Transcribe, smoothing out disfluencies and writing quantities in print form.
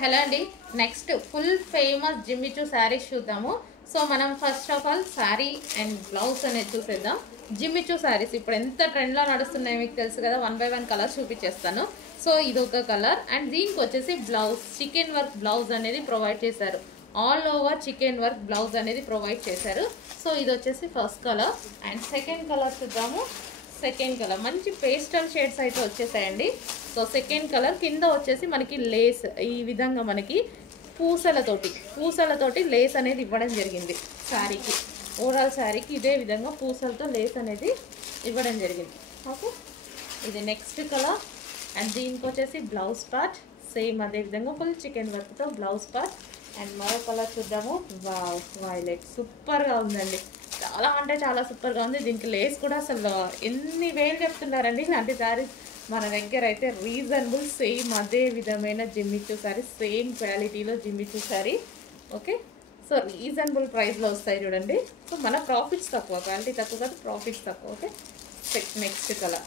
Hello అండి. Next full famous Jimmy Choo saris చూద్దాము. So మనం first of all sari and blouse అనేది చూసేద్దాం. జిమ్మిచూ శారీస్ ఇప్పుడు ఎంత ట్రెండ్లో నడుస్తున్నాయి మీకు తెలుసు కదా. 1 by 1 కలర్స్ చూపించేస్తాను. సో ఇది ఒక కలర్ అండ్ దీనికి వచ్చేసి బ్లౌజ్ చికెన్ వర్క్ బ్లౌజ్ అనేది ప్రొవైడ్ చేశారు. All over chicken work blouse అనేది ప్రొవైడ్ చేశారు. సో ఇది వచ్చేసి first colour and second colour చూద్దాము. సెకండ్ కలర్ మంచి పేస్టల్ షేడ్స్ అయితే వచ్చేసాయండి. సో సెకండ్ కలర్ కింద వచ్చేసి మనకి లేస్ ఈ విధంగా మనకి పూసలతోటి లేస్ అనేది ఇవ్వడం జరిగింది శారీకి. ఓవరాల్ శారీకి ఇదే విధంగా పూసలతో లేస్ అనేది ఇవ్వడం జరిగింది. ఓకే, ఇది నెక్స్ట్ కలర్ అండ్ దీనికి వచ్చేసి బ్లౌజ్ పార్ట్ సేమ్ అదే విధంగా ఫుల్ చికెన్ వర్క్తో బ్లౌజ్ పార్ట్. అండ్ మరో కలర్ చూద్దాము. వావ్, వైలెట్ సూపర్గా ఉందండి. చాలా అంటే చాలా సూపర్గా ఉంది. దీనికి లేస్ కూడా అసలు ఎన్ని వేలు చెప్తున్నారండి. ఇలాంటి శారీస్ మన దగ్గర అయితే రీజనబుల్ సేమ్ అదే విధమైన జిమ్మిచూ శారీ సేమ్ క్వాలిటీలో Jimmy Choo sari. Okay, so reasonable ప్రైస్లో వస్తాయి చూడండి. సో మన ప్రాఫిట్స్ తక్కువ, క్వాలిటీ తక్కువ కాదు, ప్రాఫిట్స్ తక్కువ. Okay, next colour